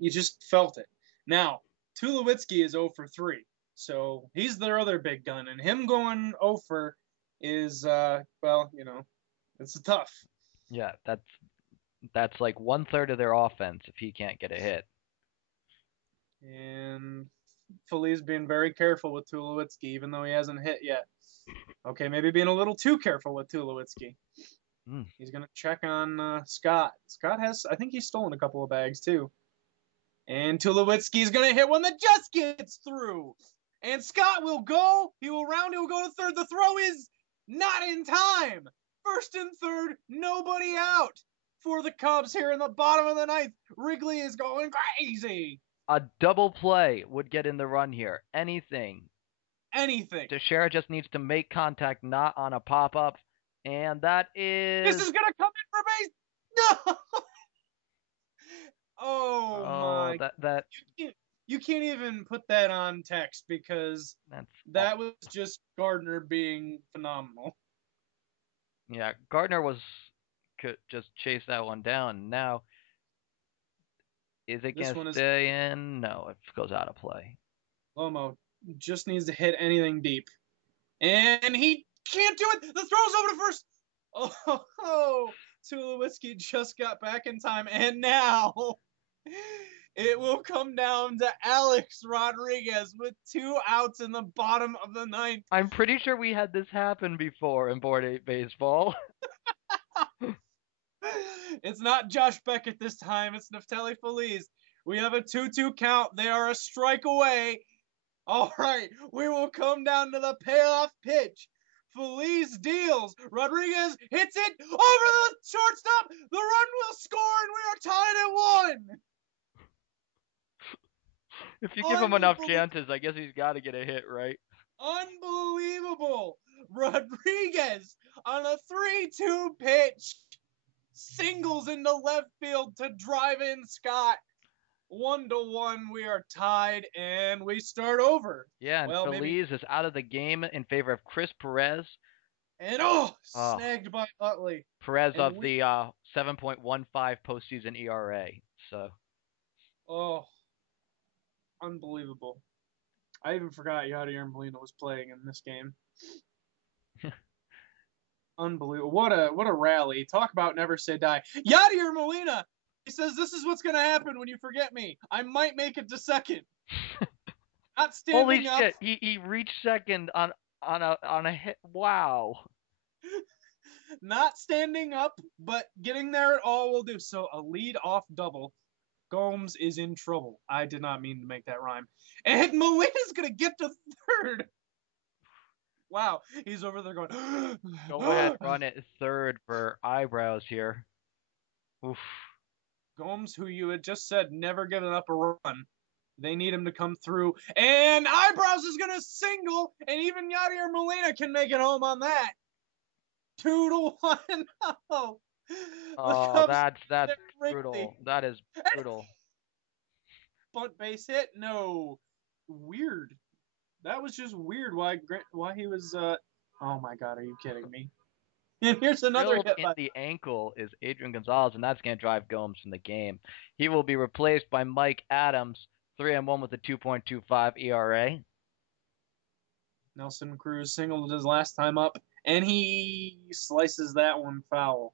You just felt it. Now, Tulowitzki is 0 for 3. So he's their other big gun. And him going 0 for is, it's tough. Yeah, that's like 1/3 of their offense if he can't get a hit. And Feliz being very careful with Tulowitzki, even though he hasn't hit yet. Okay, maybe being a little too careful with Tulowitzki. Mm. He's going to check on Scott. Scott has, I think he's stolen a couple of bags too. And Tulowitzki's going to hit one that just gets through. And Scott will go. He will round. He will go to third. The throw is not in time. First and third, nobody out for the Cubs here in the bottom of the ninth. Wrigley is going crazy. A double play would get in the run here. Anything. Anything. Teixeira just needs to make contact, not on a pop-up. And that This is... is going to come in for base. No! Oh, Oh, my. that You can't even put that on text because that was just Gardner being phenomenal. Yeah, Gardner could just chase that one down. Now, is it going to stay in? No, it goes out of play. Lomo just needs to hit anything deep. And he can't do it. The throw's over to first. Oh, Tulowitzki just got back in time. And now it will come down to Alex Rodriguez with 2 outs in the bottom of the ninth. I'm pretty sure we had this happen before in Board 8 baseball. It's not Josh Beckett this time. It's Neftali Feliz. We have a 2-2 count. They are a strike away. All right, we will come down to the payoff pitch. Feliz deals. Rodriguez hits it over the shortstop. The run will score, and we are tied at 1. If you give him enough chances, I guess he's got to get a hit, right? Unbelievable. Rodriguez on a 3-2 pitch singles into left field to drive in Scott. 1-1, we are tied, and we start over. Yeah, and Feliz is out of the game in favor of Chris Perez. And snagged by Utley. Perez of the 7.15 postseason ERA. So. Oh, unbelievable. I even forgot Yadier Molina was playing in this game. Unbelievable. What a rally. Talk about never say die. Yadier Molina, he says this is what's going to happen when you forget me. I might make it to second. Not standing up. Holy shit, he reached second on a hit. Wow. Not standing up, but getting there at all will do. So a lead-off double. Gomes is in trouble. I did not mean to make that rhyme. And Molina's going to get to third. Wow, he's over there going. Go ahead, run it third for eyebrows here. Oof. Gomes, who you had just said never given up a run. They need him to come through. And Eyebrows is going to single, and even Yadier Molina can make it home on that. 2-1. Oh, that's brutal. That is brutal. Bunt base hit? No. Weird. That was just weird why he was oh my god, are you kidding me? And here's another hit in the ankle is Adrian Gonzalez, and that's going to drive Gomes from the game. He will be replaced by Mike Adams, 3-1 with a 2.25 ERA. Nelson Cruz singled his last time up, and he slices that one foul.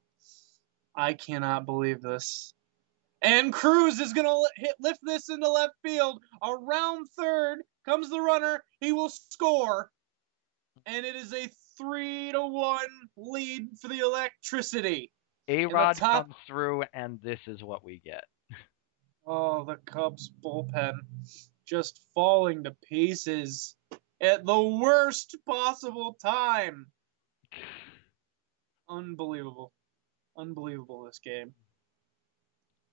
I cannot believe this. And Cruz is going to lift this into left field. Around third comes the runner. He will score. And it is a 3-1 lead for the Electricity. A-Rod comes through, and this is what we get. Oh, the Cubs bullpen just falling to pieces at the worst possible time. Unbelievable. Unbelievable, this game.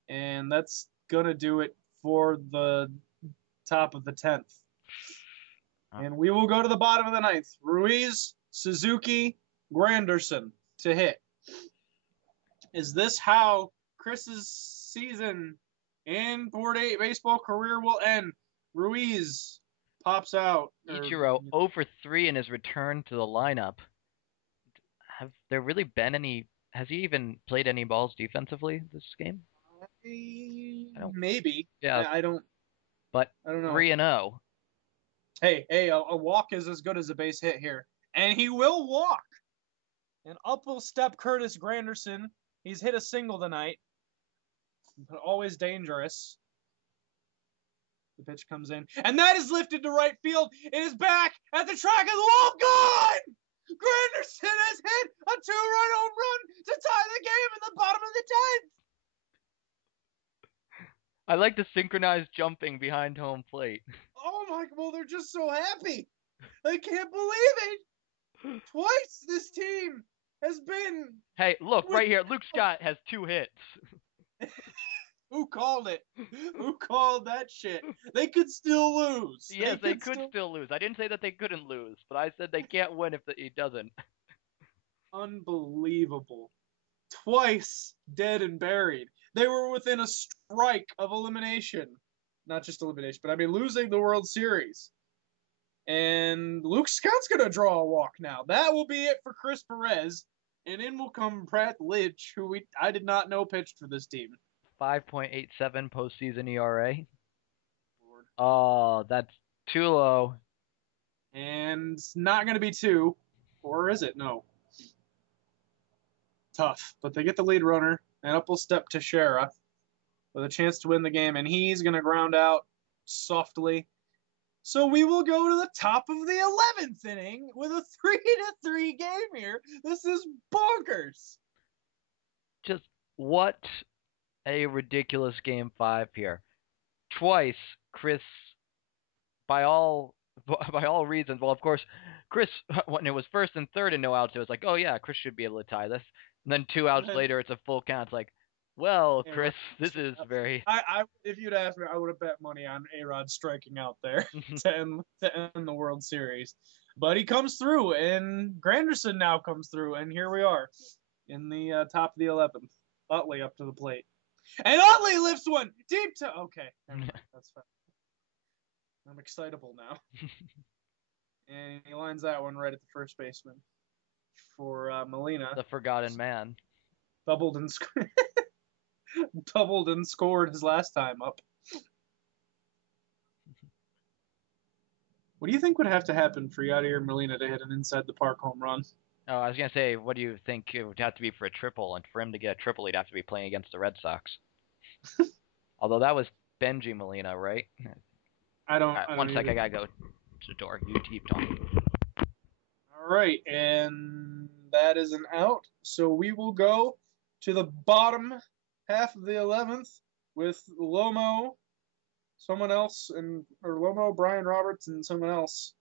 And that's going to do it for the top of the 10th. And we will go to the bottom of the 9th. Ruiz, Suzuki, Granderson to hit. Is this how Chris's season and Board 8 baseball career will end? Ruiz pops out. Ichiro 0 for 3 in his return to the lineup. Have there really been any... Has he even played any balls defensively this game? Maybe. Yeah. I don't. But I don't know. 3-0. Hey, a walk is as good as a base hit here, and he will walk. And up will step Curtis Granderson. He's hit a single tonight, but always dangerous. The pitch comes in, and that is lifted to right field. It is back at the track of the wall. Gone! Granderson has hit a 2-run home run to tie the game in the bottom of the 10th. I like the synchronized jumping behind home plate. Oh my! Well, they're just so happy. I can't believe it. Twice this team has been. Hey, look right here. Luke Scott has 2 hits. Who called it? Who called that shit? They could still lose. Yes, they could still lose. I didn't say that they couldn't lose, but I said they can't win if he doesn't. Unbelievable. Twice dead and buried. They were within a strike of elimination. Not just elimination, but I mean losing the World Series. And Luke Scott's going to draw a walk now. That will be it for Chris Perez. And in will come Pratt Lidge, who I did not know pitched for this team. 5.87 postseason ERA. Oh, that's too low. And it's not going to be 2. Or is it? No. Tough. But they get the lead runner. And up will step Teixeira with a chance to win the game. And he's going to ground out softly. So we will go to the top of the 11th inning with a 3-3 game here. This is bonkers. Just what a ridiculous game 5 here. Twice, Chris, by all reasons, well, of course, Chris, when it was first and third and no outs, it was like, oh yeah, Chris should be able to tie this. And then 2 outs later, it's a full count. It's like, well, Chris, this is very. If you'd asked me, I would have bet money on A-Rod striking out there to end the World Series. But he comes through, and Granderson now comes through, and here we are in the top of the 11th. Utley up to the plate. And Utley lifts one deep to. Okay, that's fine. I'm excitable now. And he lines that one right at the first baseman for Molina. The forgotten man. Doubled and scored his last time up. What do you think would have to happen for Yadier Molina to hit an inside the park home run? Oh, I was going to say, what do you think it would have to be for a triple? And for him to get a triple, he'd have to be playing against the Red Sox. Although that was Benji Molina, right? I don't. One sec, I got to go to the door. You keep talking. All right, and that is an out. So we will go to the bottom half of the 11th with Lomo, someone else, or Lomo, Brian Roberts, and someone else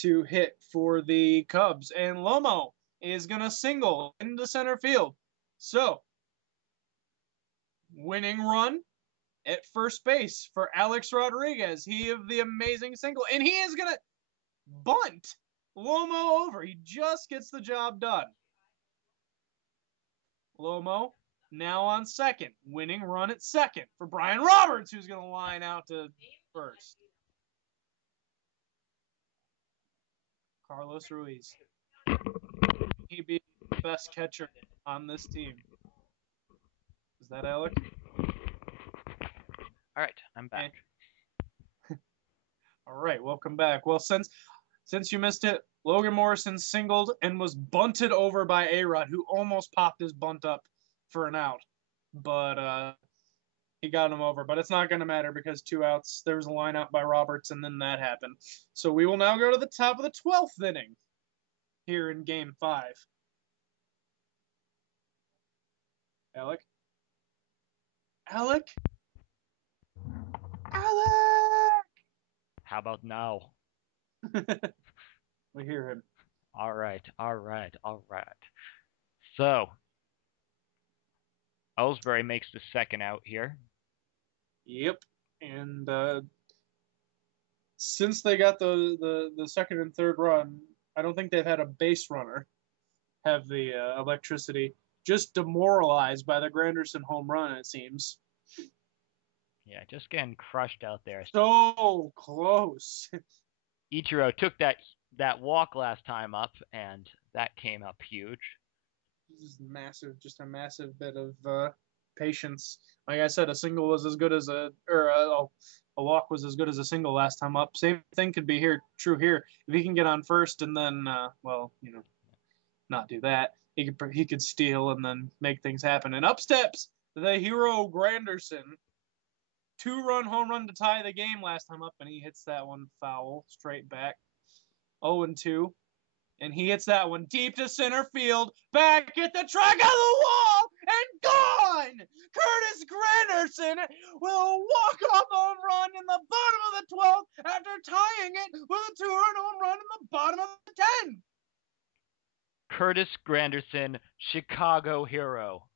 to hit for the Cubs. And Lomo is going to single into center field. So, winning run at first base for Alex Rodriguez. He of the amazing single. And he is going to bunt Lomo over. He just gets the job done. Lomo now on second. Winning run at second for Brian Roberts, who's going to line out to first. Carlos Ruiz. He'd be the best catcher on this team. Is that Alec? All right, I'm back. All right, welcome back. Well, since you missed it, Logan Morrison singled and was bunted over by A-Rod, who almost popped his bunt up for an out. But he got him over. But it's not going to matter because 2 outs. There was a line out by Roberts, and then that happened. So we will now go to the top of the 12th inning here in Game 5. Alec? Alec? How about now? We hear him. All right. So, Ellsbury makes the second out here. Yep. And since they got the second and third run, I don't think they've had a base runner have the electricity. Just demoralized by the Granderson home run, it seems. Yeah, just getting crushed out there. So close. Ichiro took that walk last time up, and that came up huge. This is massive, just a massive bit of patience Like I said, a single was as good as a walk was as good as a single last time up. Same thing could be true here. If he can get on first and then, not do that, he could steal and then make things happen. And up steps the hero Granderson. 2-run home run to tie the game last time up, and he hits that one foul straight back. 0-2. And he hits that one deep to center field, back at the track of the wall, and gone! Curtis Granderson will walk-off home run in the bottom of the 12th after tying it with a 2-run home run in the bottom of the 10th. Curtis Granderson, Chicago hero.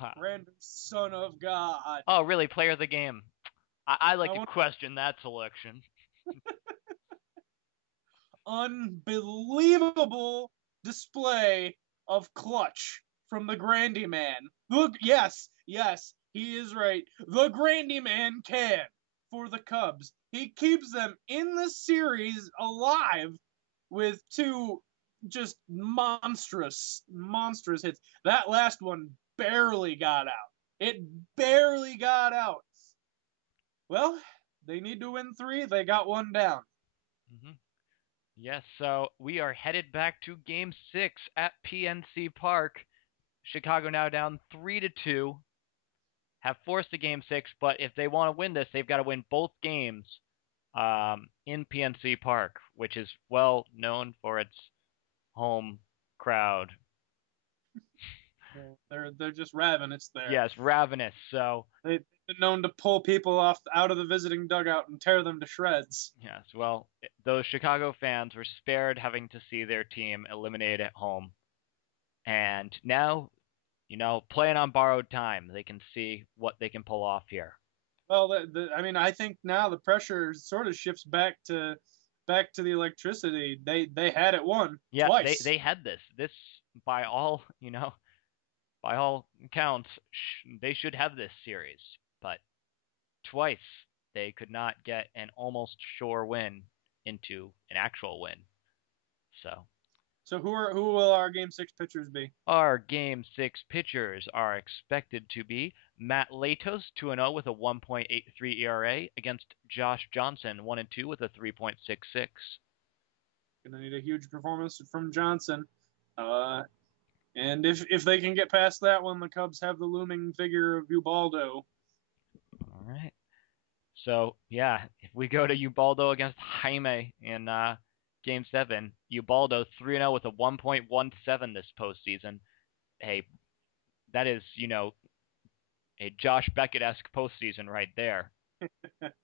Wow. Granderson, son of God. Oh, really? Player of the game. I like to question that selection. Unbelievable display of clutch from the Grandy Man. Look, yes, he is right. The Grandy Man can for the Cubs. He keeps them in the series alive with 2 just monstrous hits. That last one barely got out. It barely got out. Well, they need to win 3. They got 1 down. Mm-hmm. Yes, so we are headed back to Game 6 at PNC Park. Chicago now down 3-2. Have forced the Game 6, but if they want to win this, they've got to win both games in PNC Park, which is well known for its home crowd. They're just ravenous there. Yes, ravenous. So they've been known to pull people out of the visiting dugout and tear them to shreds. Yes, well, those Chicago fans were spared having to see their team eliminated at home, and now, playing on borrowed time, they can see what they can pull off here. Well, I think now the pressure sort of shifts back to the electricity. They had it won twice. They had this. This, by all accounts, they should have this series, but twice they could not get an almost sure win into an actual win. So who will our Game 6 pitchers be? Our Game 6 pitchers are expected to be Matt Latos, 2-0 with a 1.83 ERA, against Josh Johnson, 1-2 with a 3.66. Gonna need a huge performance from Johnson. And if they can get past that one, the Cubs have the looming figure of Ubaldo. All right. So, yeah, if we go to Ubaldo against Jaime in Game 7, Ubaldo 3-0 with a 1.17 this postseason. Hey, that is, a Josh Beckett-esque postseason right there.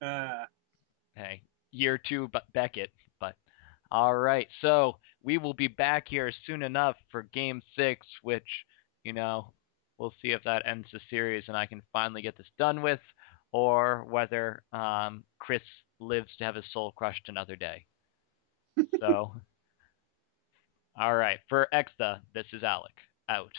Hey, year 2 Beckett, but all right. So we will be back here soon enough for Game 6, which, we'll see if that ends the series and I can finally get this done with, or whether Chris lives to have his soul crushed another day. So, all right. For Exta, this is Alec. Out.